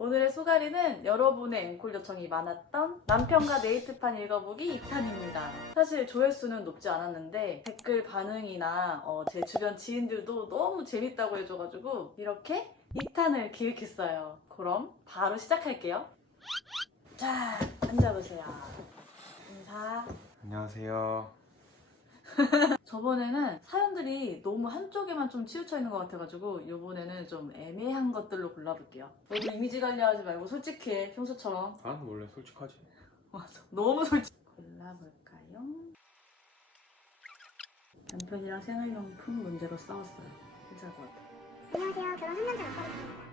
오늘의 소가리는 여러분의 앵콜 요청이 많았던 남편과 네이트판 읽어보기 2탄입니다. 사실 조회수는 높지 않았는데 댓글 반응이나 어, 제 주변 지인들도 너무 재밌다고 해줘가지고 이렇게 2탄을 기획했어요. 그럼 바로 시작할게요. 자, 앉아보세요. 인사. 안녕하세요. 저번에는 사연들이 너무 한쪽에만 좀 치우쳐 있는 것 같아가지고 이번에는 좀 애매한 것들로 골라볼게요. 너무 이미지 관리하지 말고 솔직해 평소처럼. 나는 원래 솔직하지. 맞아. 너무 솔직. 골라볼까요? 남편이랑 생활용품 문제로 싸웠어요. 진짜 것 같아. 안녕하세요. 결혼 3년 차 남편입니다.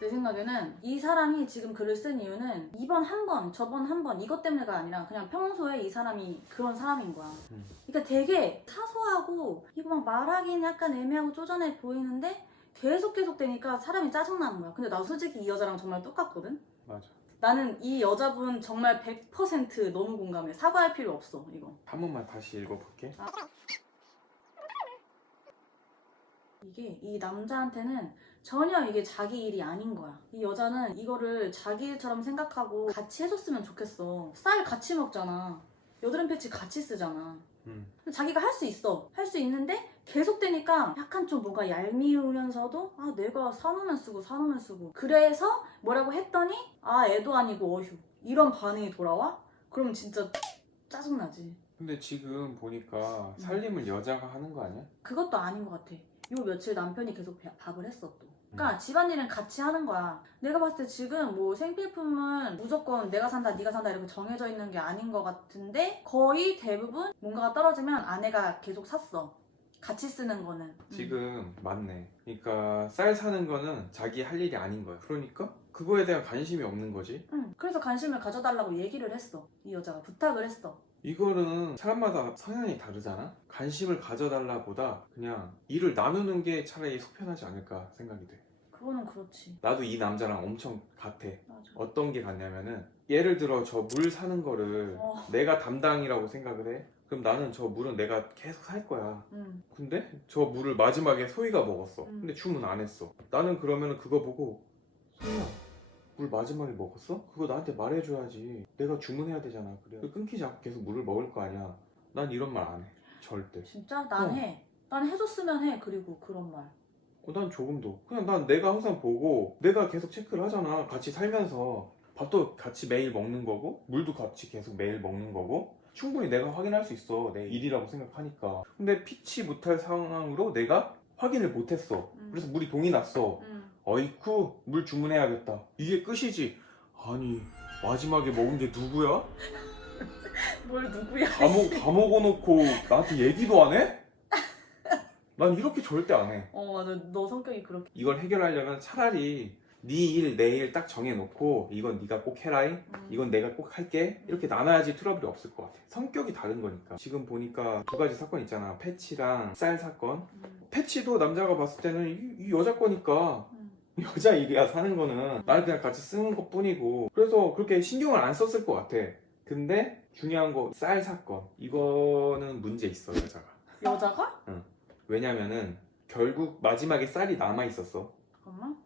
내 생각에는 이 사람이 지금 글을 쓴 이유는 이번 한 번, 저번 한 번 이것 때문에가 아니라 그냥 평소에 이 사람이 그런 사람인 거야. 음. 그러니까 되게 사소하고 이거 막 말하기는 약간 애매하고 쪼잔해 보이는데 계속 계속 되니까 사람이 짜증나는 거야. 근데 나 솔직히 이 여자랑 정말 똑같거든? 맞아. 나는 이 여자분 정말 100% 너무 공감해. 사과할 필요 없어, 이거. 한 번만 다시 읽어볼게. 이게 이 남자한테는 전혀 이게 자기 일이 아닌 거야. 이 여자는 이거를 자기 일처럼 생각하고 같이 해줬으면 좋겠어. 쌀 같이 먹잖아. 여드름 패치 같이 쓰잖아. 음. 자기가 할 수 있어. 할 수 있는데 계속되니까 약간 좀 뭔가 얄미우면서도 아 내가 사놓으면 쓰고 사놓으면 쓰고 그래서 뭐라고 했더니 아 애도 아니고 어휴 이런 반응이 돌아와? 그러면 진짜 짜증나지. 근데 지금 보니까 살림을 여자가 하는 거 아니야? 그것도 아닌 것 같아. 요 며칠 남편이 계속 배- 밥을 했어 또. 그러니까 집안일은 같이 하는 거야. 내가 봤을 때 지금 뭐 생필품은 무조건 내가 산다, 네가 산다 이렇게 정해져 있는 게 아닌 것 같은데 거의 대부분 뭔가가 떨어지면 아내가 계속 샀어. 같이 쓰는 거는. 음. 지금 맞네. 그러니까 쌀 사는 거는 자기 할 일이 아닌 거야. 그러니까 그거에 대한 관심이 없는 거지. 응. 그래서 관심을 가져달라고 얘기를 했어. 이 여자가 부탁을 했어. 이거는 사람마다 성향이 다르잖아. 관심을 가져달라 보다 그냥 일을 나누는 게 차라리 속편하지 않을까 생각이 돼. 그거는 그렇지. 나도 이 남자랑 엄청 같아. 맞아. 어떤 게 같냐면은 예를 들어 저 물 사는 거를 어. 내가 담당이라고 생각을 해. 그럼 나는 저 물은 내가 계속 살 거야. 응. 근데 저 물을 마지막에 소희가 먹었어. 음. 근데 주문 안 했어. 나는 그러면 그거 보고 소희야 물 마지막에 먹었어? 그거 나한테 말해줘야지. 내가 주문해야 되잖아. 그래. 끊기지 않고 계속 물을 먹을 거 아니야. 난 이런 말 안 해. 절대. 진짜 난 어. 해. 난 해줬으면 해. 그리고 그런 말. 어, 난 조금도. 그냥 난 내가 항상 보고 내가 계속 체크를 하잖아. 같이 살면서 밥도 같이 매일 먹는 거고 물도 같이 계속 매일 먹는 거고 충분히 내가 확인할 수 있어. 내 일이라고 생각하니까. 근데 피치 못할 상황으로 내가 확인을 못했어. 음. 그래서 물이 동이 났어. 응. 어이쿠 물 주문해야겠다. 이게 끝이지. 아니 마지막에 먹은 게 누구야? 뭘 누구야? 다, 먹, 다 먹어놓고 나한테 얘기도 안 해? 난 이렇게 절대 안 해. 어 맞아. 너 성격이 그렇게. 이걸 해결하려면 차라리 네 일, 내 일 딱 정해놓고 이건 네가 꼭 해라잉, 음. 이건 내가 꼭 할게 이렇게 나눠야지 트러블이 없을 것 같아. 성격이 다른 거니까. 지금 보니까 두 가지 사건 있잖아. 패치랑 쌀 사건. 음. 패치도 남자가 봤을 때는 이, 이 여자 거니까 음. 여자 일이야 사는 거는 나는 그냥 같이 쓰는 것 뿐이고 그래서 그렇게 신경을 안 썼을 것 같아. 근데 중요한 거 쌀 사건 이거는 문제 있어 여자가. 여자가? 왜냐면은 결국 마지막에 쌀이 남아 있었어. 잠깐만.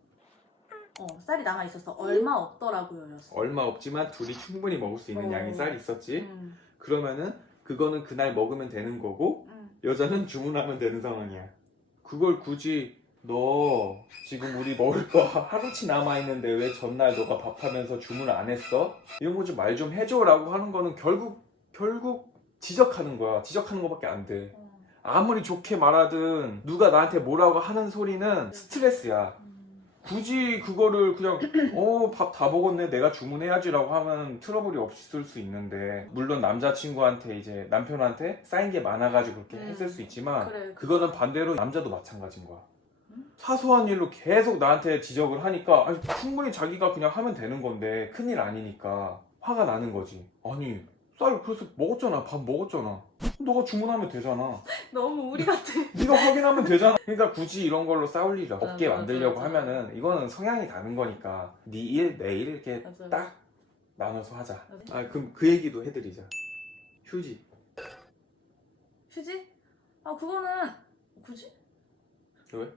어, 쌀이 남아 있었어. 얼마 없더라고요 였어. 얼마 없지만 둘이 충분히 먹을 수 있는 어. 양의 쌀이 있었지. 음, 그러면은 그거는 그날 먹으면 되는 거고 음. 여자는 주문하면 되는 상황이야. 그걸 굳이 너 지금 우리 먹을 거 하루치 남아 있는데 왜 전날 너가 밥하면서 주문을 안 했어? 이런 거 좀 말 좀 해줘 라고 하는 거는 결국 결국 지적하는 거야. 지적하는 거밖에 안 돼. 어, 아무리 좋게 말하든 누가 나한테 뭐라고 하는 소리는 스트레스야. 음. 굳이 그거를 그냥 어 밥 다 먹었네 내가 주문해야지라고 하면 트러블이 없을 수 있는데 물론 남자친구한테 이제 남편한테 쌓인 게 많아가지고 그렇게 음. 했을 수 있지만 그래. 그거는 반대로 남자도 마찬가지인 거야 음? 사소한 일로 계속 나한테 지적을 하니까 아니, 충분히 자기가 그냥 하면 되는 건데 큰일 아니니까 화가 나는 거지 아니 쌀 그래서 먹었잖아 밥 먹었잖아 너가 주문하면 되잖아 너무 우리 같아. 네가 확인하면 되잖아. 그러니까 굳이 이런 걸로 싸울 일이 없게 맞아, 만들려고 맞아. 하면은 이거는 성향이 다른 거니까 네 일, 내 일 이렇게 맞아. 딱 나눠서 하자. 맞아. 아 그럼 그 얘기도 해드리자. 휴지. 휴지? 아 그거는 굳이? 왜?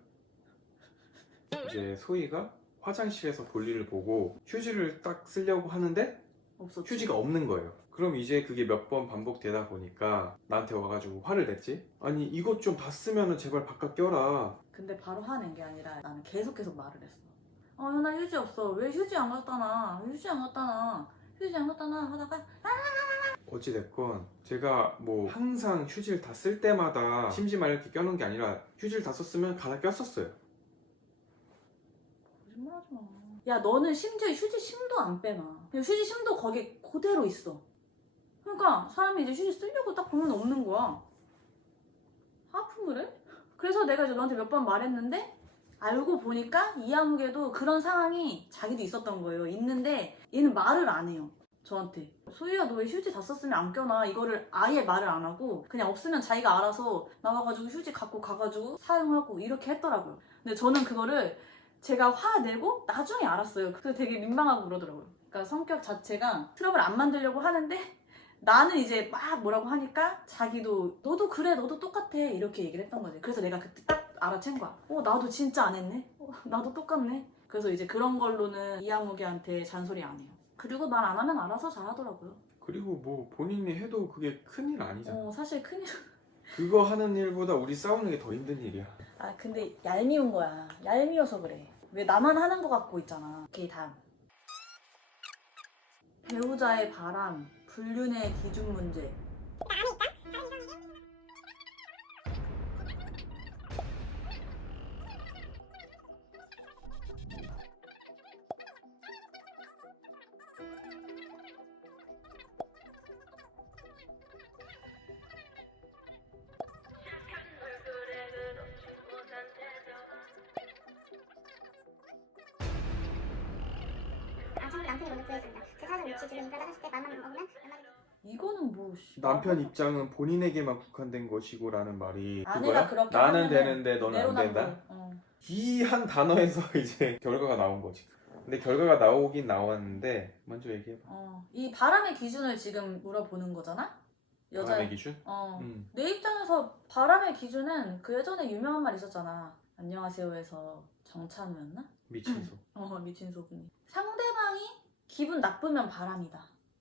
이제 소희가 화장실에서 볼일을 보고 휴지를 딱 쓰려고 하는데 없었지. 휴지가 없는 거예요. 그럼 이제 그게 몇 번 반복되다 보니까 나한테 와가지고 화를 냈지. 아니 이것 좀 다 쓰면은 제발 바깥 껴라. 근데 바로 화낸 게 아니라 나는 계속 계속 말을 했어. 어, 현아 휴지 없어. 왜 휴지 안 갖다 놔? 왜 휴지 안 갖다 놔? 휴지 안 갖다 놔 하다가 어찌 됐건 제가 뭐 항상 휴지를 다 쓸 때마다 심지만 이렇게 껴놓은 게 아니라 휴지를 다 썼으면 가다 꼈었어요. 거짓말하지 마. 야 너는 심지어 휴지 심도 안 빼놔. 그냥 휴지 심도 거기 그대로 있어. 그러니까 사람이 이제 휴지 쓰려고 딱 보면 없는 거야. 하품을 해? 그래서 내가 이제 너한테 몇 번 말했는데 알고 보니까 이아무개도 그런 상황이 자기도 있었던 거예요. 있는데 얘는 말을 안 해요. 저한테. 소희야 너 왜 휴지 다 썼으면 안 껴놔? 이거를 아예 말을 안 하고 그냥 없으면 자기가 알아서 나와가지고 휴지 갖고 가가지고 사용하고 이렇게 했더라고요. 근데 저는 그거를 제가 화내고 나중에 알았어요. 그래서 되게 민망하고 그러더라고요. 그러니까 성격 자체가 트러블 안 만들려고 하는데 나는 이제 막 뭐라고 하니까 자기도 너도 그래 너도 똑같아 이렇게 얘기를 했던 거지. 그래서 내가 그때 딱 알아챈 거야. 어 나도 진짜 안 했네. 어, 나도 똑같네. 그래서 이제 그런 걸로는 이아무개한테 잔소리 안 해요. 그리고 말 안 하면 알아서 잘하더라고요. 그리고 뭐 본인이 해도 그게 큰일 아니잖아. 어 사실 큰일. 그거 하는 일보다 우리 싸우는 게 더 힘든 일이야. 아 근데 얄미운 거야. 얄미워서 그래. 왜 나만 하는 거 같고 있잖아. 오케이 다음. 배우자의 바람, 불륜의 기준 문제. 주변이 까다했을 때 맘만 먹으면 연락이 이거는 뭐 씨, 남편 입장은 본인에게만 국한된 것이고라는 말이 아내가 그거야? 그렇게 나는 하면은 되는데 너는 안 내로남불. 된다. 어. 이 한 단어에서 이제 결과가 나온 거지. 근데 결과가 나오긴 나왔는데 먼저 얘기해봐. 어. 이 바람의 기준을 지금 물어보는 거잖아. 여자. 바람의 기준? 어. 음. 내 입장에서 바람의 기준은 그 예전에 유명한 말 있었잖아. 안녕하세요에서 정찬우였나? 미친 소. 어 미친 소분이. 상대방이 기분 나쁘면 바람이다.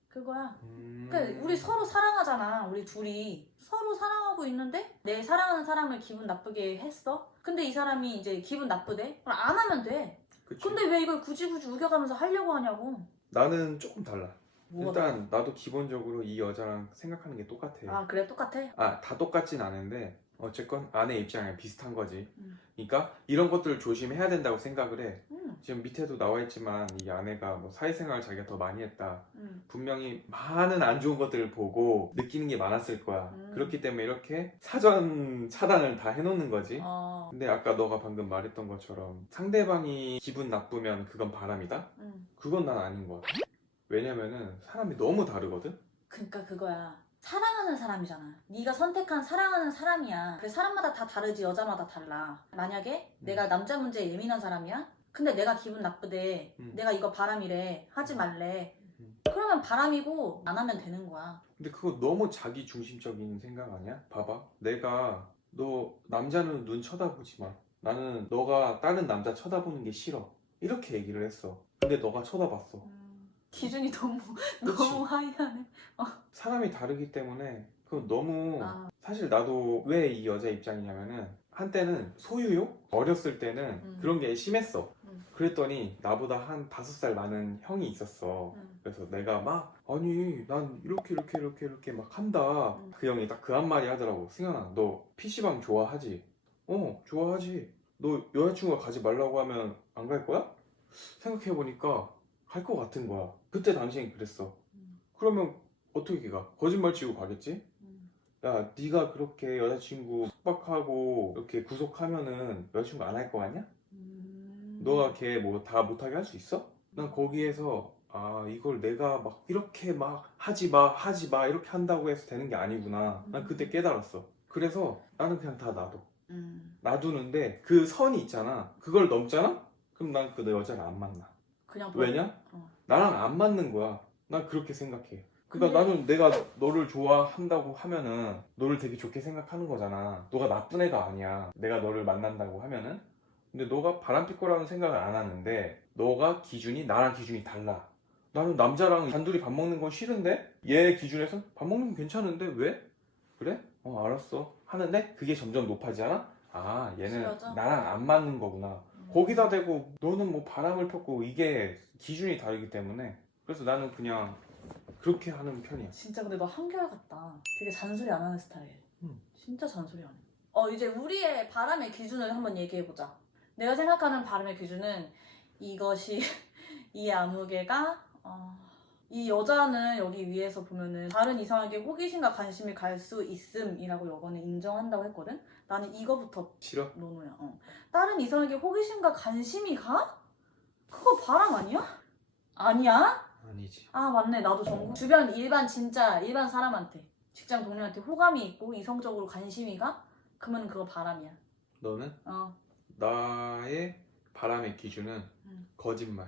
그거야. 음. 그러니까 우리 서로 사랑하잖아. 우리 둘이 서로 사랑하고 있는데 내 사랑하는 사람을 기분 나쁘게 했어. 근데 이 사람이 이제 기분 나쁘대. 그럼 안 하면 돼. 그치. 근데 왜 이걸 굳이 굳이 우겨가면서 하려고 하냐고. 나는 조금 달라. 뭐가 일단 나도 기본적으로 이 여자랑 생각하는 게 똑같아. 아 그래 똑같아? 아, 다 똑같진 않은데 어쨌건 아내 입장이랑 비슷한 거지. 음. 그러니까 이런 것들을 조심해야 된다고 생각을 해. 응. 지금 밑에도 나와 있지만 이 아내가 뭐 사회생활을 자기가 더 많이 했다. 응. 분명히 많은 안 좋은 것들을 보고 느끼는 게 많았을 거야. 음. 그렇기 때문에 이렇게 사전 차단을 다 해놓는 거지. 어. 근데 아까 너가 방금 말했던 것처럼 상대방이 기분 나쁘면 그건 바람이다? 응. 그건 난 아닌 것 같아. 왜냐면은 사람이 너무 다르거든? 그러니까 그거야. 사랑하는 사람이잖아. 네가 선택한 사랑하는 사람이야. 그 사람마다 다 다르지 여자마다 달라. 만약에 음. 내가 남자 문제에 예민한 사람이야. 근데 내가 기분 나쁘대. 음. 내가 이거 바람이래. 하지 말래. 음. 그러면 바람이고 안 하면 되는 거야. 근데 그거 너무 자기 중심적인 생각 아니야? 봐봐. 내가 너 남자는 눈 쳐다보지 마. 나는 너가 다른 남자 쳐다보는 게 싫어. 이렇게 얘기를 했어. 근데 너가 쳐다봤어. 음, 기준이 너무. 너무 하이하네. 사람이 다르기 때문에 그건 너무 아. 사실 나도 왜 이 여자 입장이냐면은 한때는 소유욕 어렸을 때는 음. 그런 게 심했어. 음. 그랬더니 나보다 한 다섯 살 많은 형이 있었어. 음. 그래서 내가 막 아니 난 이렇게 이렇게 이렇게 이렇게 막 한다. 음. 그 형이 딱 그 한마디 하더라고. 승현아 너 PC방 좋아하지? 어 좋아하지. 너 여자친구가 가지 말라고 하면 안 갈 거야? 생각해보니까 갈것 같은 거야. 그때 당시엔 그랬어. 음. 그러면 어떻게 가? 거짓말 치고 가겠지? 음. 야, 네가 그렇게 여자친구 숙박하고 이렇게 구속하면은 여자친구 안 할 거 아니야? 음. 너가 걔 뭐 다 못하게 할 수 있어? 난 거기에서 아 이걸 내가 막 이렇게 막 하지 마 하지 마 이렇게 한다고 해서 되는 게 아니구나. 난 그때 깨달았어. 그래서 나는 그냥 다 놔둬. 음. 놔두는데 그 선이 있잖아. 그걸 넘잖아? 그럼 난 그 여자를 안 만나. 그냥 버- 왜냐? 어. 나랑 안 맞는 거야. 난 그렇게 생각해. 그러니까 근데- 나는 내가 너를 좋아한다고 하면은 너를 되게 좋게 생각하는 거잖아. 너가 나쁜 애가 아니야. 내가 너를 만난다고 하면은. 근데 너가 바람필 거라는 생각을 안 하는데 너가 기준이 나랑 기준이 달라. 나는 남자랑 단둘이 밥 먹는 건 싫은데 얘 기준에서 밥 먹는 건 괜찮은데 왜? 그래? 어 알았어. 하는데 그게 점점 높아지잖아. 아 얘는 싫어져? 나랑 안 맞는 거구나. 거기다 대고 너는 뭐 바람을 폈고 이게 기준이 다르기 때문에 그래서 나는 그냥 그렇게 하는 편이야. 진짜 근데 너 한결같다. 되게 잔소리 안 하는 스타일. 음. 진짜 잔소리 안 해. 어 이제 우리의 바람의 기준을 한번 얘기해 보자. 내가 생각하는 바람의 기준은 이것이 이 아무개가 어, 이 여자는 여기 위에서 보면은 다른 이성에게 호기심과 관심이 갈 수 있음이라고 여거는 인정한다고 했거든. 나는 이거부터 싫어? 노노야. 어. 다른 이성에게 호기심과 관심이 가? 그거 바람 아니야? 아니야? 아니지. 아 맞네 나도 전국 주변 일반 진짜 일반 사람한테 직장 동료한테 호감이 있고 이성적으로 관심이 가? 그러면 그거 바람이야 너는 어 나의 바람의 기준은 음. 거짓말.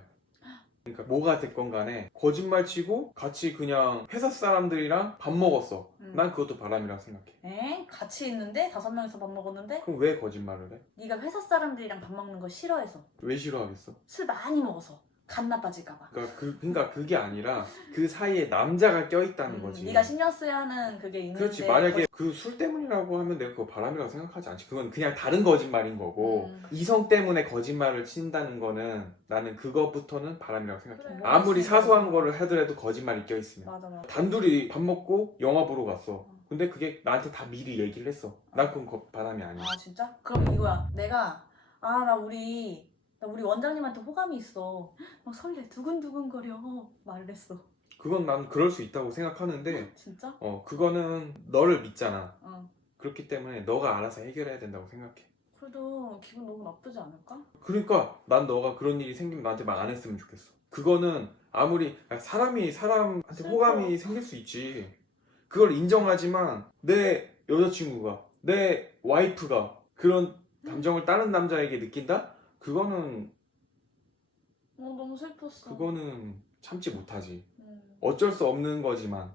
그러니까 뭐가 됐건 간에 거짓말 치고 같이 그냥 회사 사람들이랑 밥 먹었어. 음. 난 그것도 바람이라고 생각해. 에? 같이 있는데 다섯 명이서 밥 먹었는데 그럼 왜 거짓말을 해? 네가 회사 사람들이랑 밥 먹는 거 싫어해서 왜 싫어하겠어? 술 많이 먹어서 간 나빠질까봐 그러니까 그 그러니까 그게 아니라 그 사이에 남자가 껴있다는 거지. 음, 네가 신경 써야 하는 그게 있는데 그렇지 만약에 그 술 때문이라고 하면 내가 그거 바람이라고 생각하지 않지 그건 그냥 다른 거짓말인 거고 음. 이성 때문에 거짓말을 친다는 거는 나는 그거부터는 바람이라고 생각해 그래, 아무리. 사소한 거를 하더라도 거짓말이 껴있으면 맞아 맞아 단둘이 밥 먹고 영화 보러 갔어 근데 그게 나한테 다 미리 얘기를 했어 난 그건 거- 바람이 아니야 아 진짜? 그럼 이거야 내가 아 나 우리 나 우리 원장님한테 호감이 있어 막 설레 두근두근 거려 말을 했어 그건 난 그럴 수 있다고 생각하는데 진짜? 어 그거는 너를 믿잖아 어 그렇기 때문에 너가 알아서 해결해야 된다고 생각해 그래도 기분 너무 나쁘지 않을까? 그러니까 난 너가 그런 일이 생기면 나한테 말 안 했으면 좋겠어. 그거는 아무리 사람이 사람한테 슬퍼. 호감이 생길 수 있지. 그걸 인정하지만 내 여자친구가 내 와이프가 그런 감정을 다른 남자에게 느낀다? 그거는 어 너무 슬펐어. 그거는 참지 못하지. 음. 어쩔 수 없는 거지만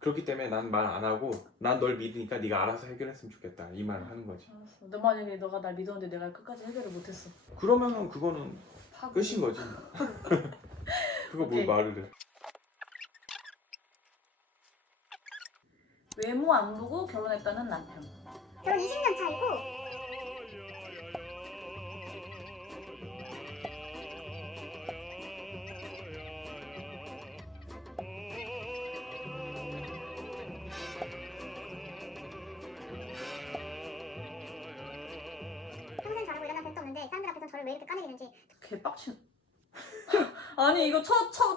그렇기 때문에 난 말 안 하고 난 널 믿으니까 네가 알아서 해결했으면 좋겠다 이 말을 하는 거지. 알았어. 너 만약에 너가 날 믿었는데 내가 끝까지 해결을 못했어. 그러면은 그거는 파고. 끝인 거지. 그거 뭘 오케이. 말을 해? 외모 안 보고 결혼했다는 남편. 결혼 20년 차이고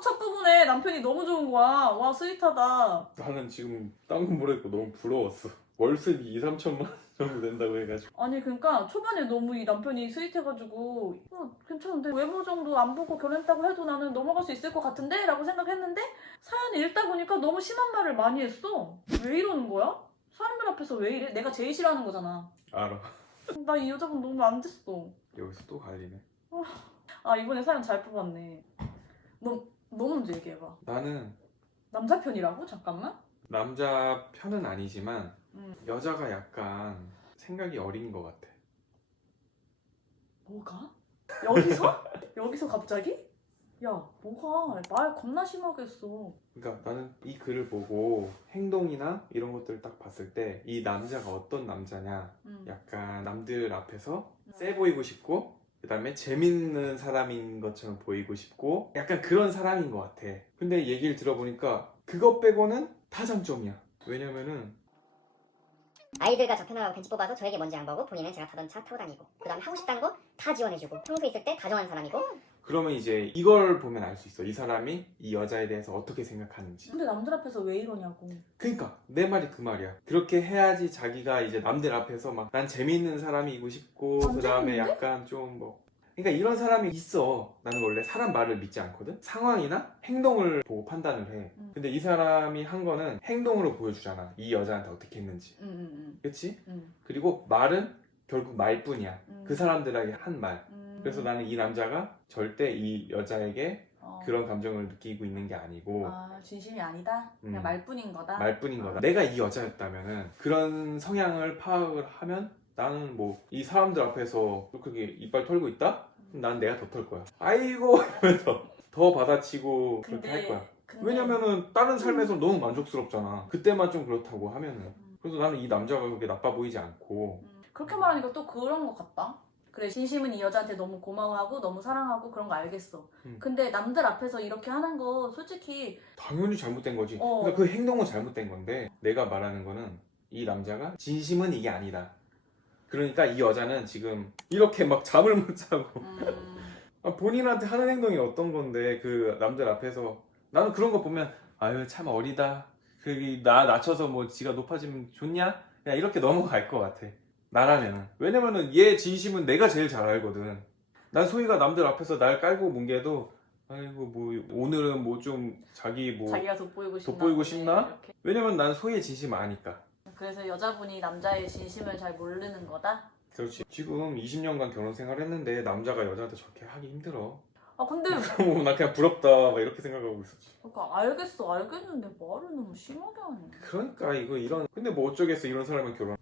첫 부분에 남편이 너무 좋은 거야. 와 스윗하다. 나는 지금 딴건 모르겠고 너무 부러웠어. 월세비 2, 3천만 원 정도 된다고 해가지고. 아니 그러니까 초반에 너무 이 남편이 스윗해가지고 어, 괜찮은데 외모 정도 안 보고 결혼했다고 해도 나는 넘어갈 수 있을 것 같은데? 라고 생각했는데 사연을 읽다 보니까 너무 심한 말을 많이 했어 왜 이러는 거야? 사람들 앞에서 왜 이래? 내가 제일 싫어하는 거잖아 알아. 나 이 여자분 너무 안 됐어 여기서 또 갈리네. 아 이번에 사연 잘 뽑았네 너, 너 먼저 얘기해봐 나는 남자 편이라고? 잠깐만 남자 편은 아니지만 음. 여자가 약간 생각이 어린 것 같아. 뭐가? 여기서? 여기서 갑자기? 야 뭐가 말 겁나 심하게 했어 그러니까 나는 이 글을 보고 행동이나 이런 것들을 딱 봤을 때 이 남자가 어떤 남자냐 음. 약간 남들 앞에서 세 보이고 싶고 그 다음에 재밌는 사람인 것처럼 보이고 싶고 약간 그런 사람인 것 같아. 근데 얘기를 들어보니까 그것 빼고는 다 장점이야. 왜냐면은 아이들과 저편하고 벤치 뽑아서 저에게 먼지 안 거고 본인은 제가 타던 차 타고 다니고 그 다음에 하고 싶다는 거 다 지원해주고 평소에 있을 때 다정한 사람이고 그러면 이제 이걸 보면 알 수 있어. 이 사람이 이 여자에 대해서 어떻게 생각하는지. 근데 남들 앞에서 왜 이러냐고 그러니까 내 말이 그 말이야. 그렇게 해야지 자기가 이제 남들 앞에서 막 난 재미있는 사람이고 싶고 안 그 다음에 재밌는데? 약간 좀 뭐. 그러니까 이런 사람이 있어. 나는 원래 사람 말을 믿지 않거든. 상황이나 행동을 보고 판단을 해. 음. 근데 이 사람이 한 거는 행동으로 보여주잖아. 이 여자한테 어떻게 했는지. 응응응 그치? 응. 그리고 말은 결국 말뿐이야. 음. 그 사람들에게 한 말. 음. 그래서 나는 이 남자가 절대 이 여자에게 어. 그런 감정을 느끼고 있는 게 아니고 아, 진심이 아니다. 그냥 음. 말뿐인 거다. 말뿐인 거다. 아. 내가 이 여자였다면은 그런 성향을 파악을 하면 나는 뭐 이 사람들 앞에서 그렇게 이빨 털고 있다? 그럼 난 내가 더 털 거야. 아이고 이러면서 더 받아치고 그렇게 할 거야. 근데 왜냐면은 다른 삶에서 너무 만족스럽잖아. 그때만 좀 그렇다고 하면은. 음. 그래서 나는 이 남자가 그렇게 나빠 보이지 않고 음, 그렇게 말하니까 또 그런 것 같다. 그래 진심은 이 여자한테 너무 고마워하고 너무 사랑하고 그런 거 알겠어. 음. 근데 남들 앞에서 이렇게 하는 거 솔직히 당연히 잘못된 거지. 어. 그러니까 그 행동은 잘못된 건데 내가 말하는 거는 이 남자가 진심은 이게 아니다. 그러니까 이 여자는 지금 이렇게 막 잠을 못 자고 음, 아, 본인한테 하는 행동이 어떤 건데 그 남들 앞에서 나는 그런 거 보면 아유 참 어리다. 그나 낮춰서 뭐 지가 높아지면 좋냐? 그냥 이렇게 넘어갈 것 같아. 나라면은 왜냐면은 얘 진심은 내가 제일 잘 알거든. 난 소희가 남들 앞에서 날 깔고 뭉개도 아이고 뭐 오늘은 뭐 좀 자기 뭐 자기가 돋보이고 싶나? 돋보이고 보네, 싶나? 이렇게. 왜냐면 난 소희의 진심 아니까. 그래서 여자분이 남자의 진심을 잘 모르는 거다. 그렇지. 지금 20년간 결혼 생활 했는데 남자가 여자한테 저렇게 하기 힘들어. 아 근데 나 그냥 부럽다 막 이렇게 생각하고 있었지. 그러니까 알겠어 알겠는데 말을 너무 심하게 하네. 그러니까 이거 이런 근데 뭐 어쩌겠어 이런 사람은 결혼.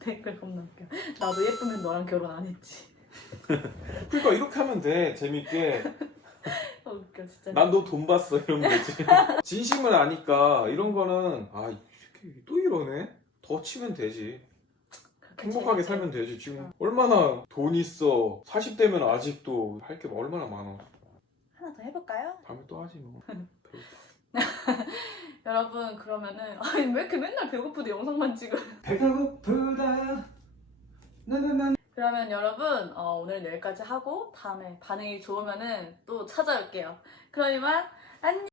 댓글 겁나 웃겨. 나도 예쁘면 너랑 결혼 안 했지. 그러니까 이렇게 하면 돼 재밌게. 아, 웃겨 진짜. 난 너돈 봤어 이러면 되지. 진심을 아니까 이런 거는 아 이 새끼 또 이러네. 더 치면 되지. 그렇게 행복하게 재밌게. 살면 되지. 지금 얼마나 돈 있어. 40대면 아직도 할 게 얼마나 많아. 하나 더 해볼까요? 다음에 또 하지 뭐. 여러분 그러면은 아니 왜 이렇게 맨날 배고프대 영상만 찍어? 배가 고프다. 나나나. 그러면 여러분 어, 오늘 여기까지 하고 다음에 반응이 좋으면은 또 찾아올게요. 그럼 이만 안녕.